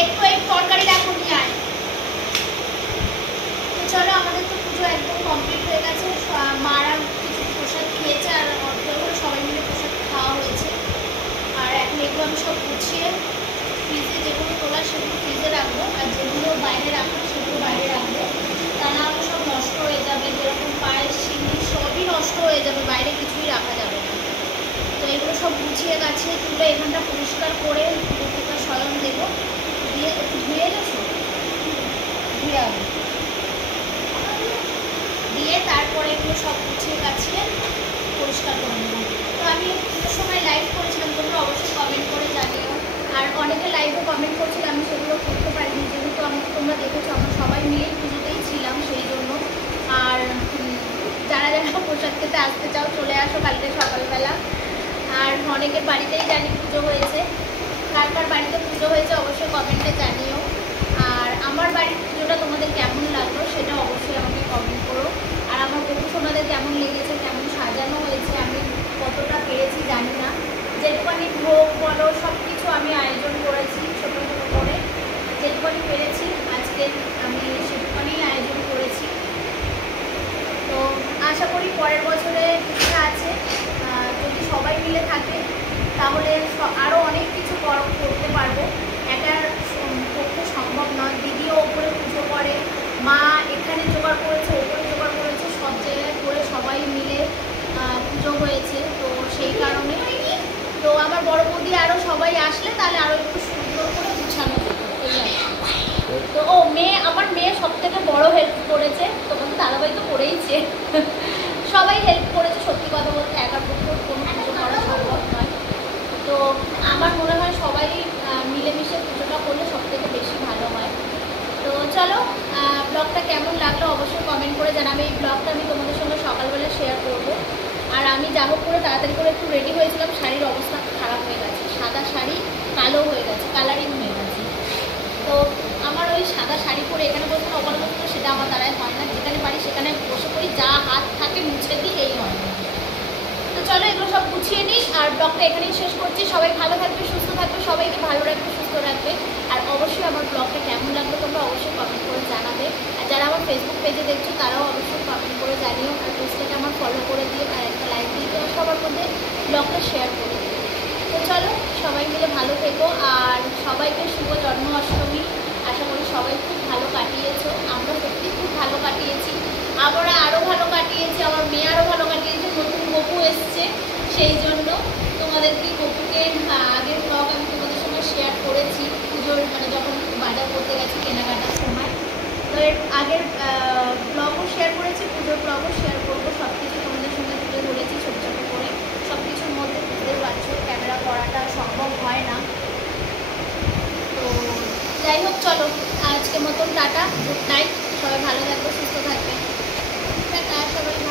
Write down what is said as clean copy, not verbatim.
একটু এই তরকারি রাখুন আয়। তো চলো, আমাদের তো পুজো একদম কমপ্লিট হয়ে গেছে। মারা কিছু প্রসাদ খেয়েছে আর অর্ধেক সবাই মিলে প্রসাদ খাওয়া হয়েছে। আর এখন এগুলো আমি সব গুছিয়ে ফ্রিজে যেগুলো তোলা সেগুলো ফ্রিজে রাখবো, আর যেগুলো বাইরে রাখবো সেগুলো বাইরে রাখবো। তা না হলে সব নষ্ট হয়ে যাবে, যেরকম পায়েস শিঙি সবই নষ্ট হয়ে যাবে, বাইরে কিছুই রাখা যাবে না। তো এগুলো সব গুছিয়ে গাছিয়ে তুলে এখানটা পরিষ্কার করে পুরোটা স্বয়ং দেবো, দিয়ে একটু ধুয়ে গেছো ধুয়ে আনো, দিয়ে তারপরে এগুলো সব গুছিয়ে গাছিয়ে পরিষ্কার করে নেবো। তো আমি পুজোর সময় লাইভ করেছিলাম, তোমরা অবশ্যই কমেন্ট করে জানিও। আর অনেকে লাইভে কমেন্ট করছিল, আমি সেগুলো করতে পারিনি, যেহেতু আমাকে তোমরা দেখেছো আমরা সবাই মিলেই পুজোতেই ছিলাম সেই জন্য। আর যারা যারা প্রসাদ খেতে আসতে চাও চলে আসো কালকে সকালবেলা। আর অনেকের বাড়িতেই জানি পুজো হয়েছে, কার কার বাড়িতে পুজো হয়েছে অবশ্যই কমেন্টে জানিও। আর আমার বাড়ির পুজোটা তোমাদের কেমন লাগলো সেটা অবশ্যই আমাকে কমেন্ট করো। আর আমার গপু সোনাদের কেমন লেগেছে, কেমন সাজানো হয়েছে, আমি কতটা পেরেছি জানি না। যেটুকানি ভোগ বলো সব কিছু আমি আয়োজন করেছি ছোটো ছোটো করে, যেটুকানি পেরেছি আজকে আমি সেটুকানি আয়োজন করেছি। তো আশা করি পরের বছরে ইচ্ছা আছে যদি সবাই মিলে থাকে তাহলে আরও অনেক কিছু করতে পারবো। একার পক্ষে সম্ভব নয়, দিদিও ওপরে পুজো করে, মা এখানে জোগাড় করেছে, ওপরে জোগাড় করেছে, সব জায়গায় করে সবাই মিলে পুজো হয়েছে। তো সেই কারণে তো আমার বড় বৌদি আরও সবাই আসলে তাহলে আরও একটু সুন্দর করে গুছানো যেত। তো আমার মেয়ে সব থেকে বড় হেল্প করেছে, তোমাদের দাদাভাই তো করেইছে, সবাই হেল্প করেছে। সত্যি কথা বলতে একার পক্ষে কোনো পুজো করা সম্ভব নয়। তো আমার মনে হয় সবাই মিলেমিশে পুজোটা করলে সব থেকে বেশি ভালো হয়। তো চলো, ব্লগটা কেমন লাগলো অবশ্যই কমেন্ট করে জানাবে। এই ব্লগটা আমি তোমাদের সঙ্গে সকালবেলা শেয়ার করবো। আর আমি যা হোক করে তাড়াতাড়ি করে একটু রেডি হয়েছিলাম, শাড়ির অবস্থা খারাপ হয়ে গেছে, সাদা শাড়ি কালো হয়ে গেছে, কালারিং হয়ে গেছে। তো আমার ওই সাদা শাড়ি পরে এখানে বসে ওখানে বসে সেটা আমার দ্বারাই হয় না, যেখানে পারি সেখানে বসে পড়ি, যা হাত থাকে মুছে দিই, এই হয় না। তো চলো এগুলো সব গুছিয়ে নিই আর ব্লগটা এখানেই শেষ করছি। সবাই ভালো থাকবে, সুস্থ থাকবে, সবাইকে ভালো রাখবে, সুস্থ রাখবে। আর অবশ্যই আমার ব্লগটা কেমন লাগলো তোমরা অবশ্যই কমেন্ট করে জানাবে। আর যারা আমার ফেসবুক পেজে দেখছো তারাও অবশ্যই কমেন্ট করে জানিও। আর পেজটাকে আমার ফলো করে দিও আর একটা লাইক দিয়ে দিও, সবার মধ্যে ব্লগটা শেয়ার করে দিও। তো চলো সবাই মিলে ভালো থেকো আর সবাইকে শুভ জন্মাষ্টমী। আশা করি সবাই খুব ভালো কাটিয়েছো, আমরা সত্যি খুব ভালো কাটিয়েছি, আমরা আরও ভালো কাটিয়েছি, আমার মেয়ে আরও ভালো কাটিয়েছে, নতুন গপু এসছে সেই জন্য। তোমাদেরকে গপুকে আগের ব্লগ আমি তোমাদের সঙ্গে শেয়ার করেছি পুজোর যখন বাজার করতে গেছি কেনাকাটার সময়। তো এর আগের ব্লগও শেয়ার করেছি, পুজোর ব্লগও শেয়ার করবো, সব কিছু তোমাদের সঙ্গে তুলে ধরেছি ছোটো ছোটো করে। সব কিছুর মধ্যে বুঝতেই পারছো ক্যামেরা করাটা সম্ভব হয় না। তো যাই হোক, চলো আজকের মতন টাটা, গুড নাইট, সবাই ভালো থাকবে, সুস্থ থাকবে, টাটা, সবাই ভালো।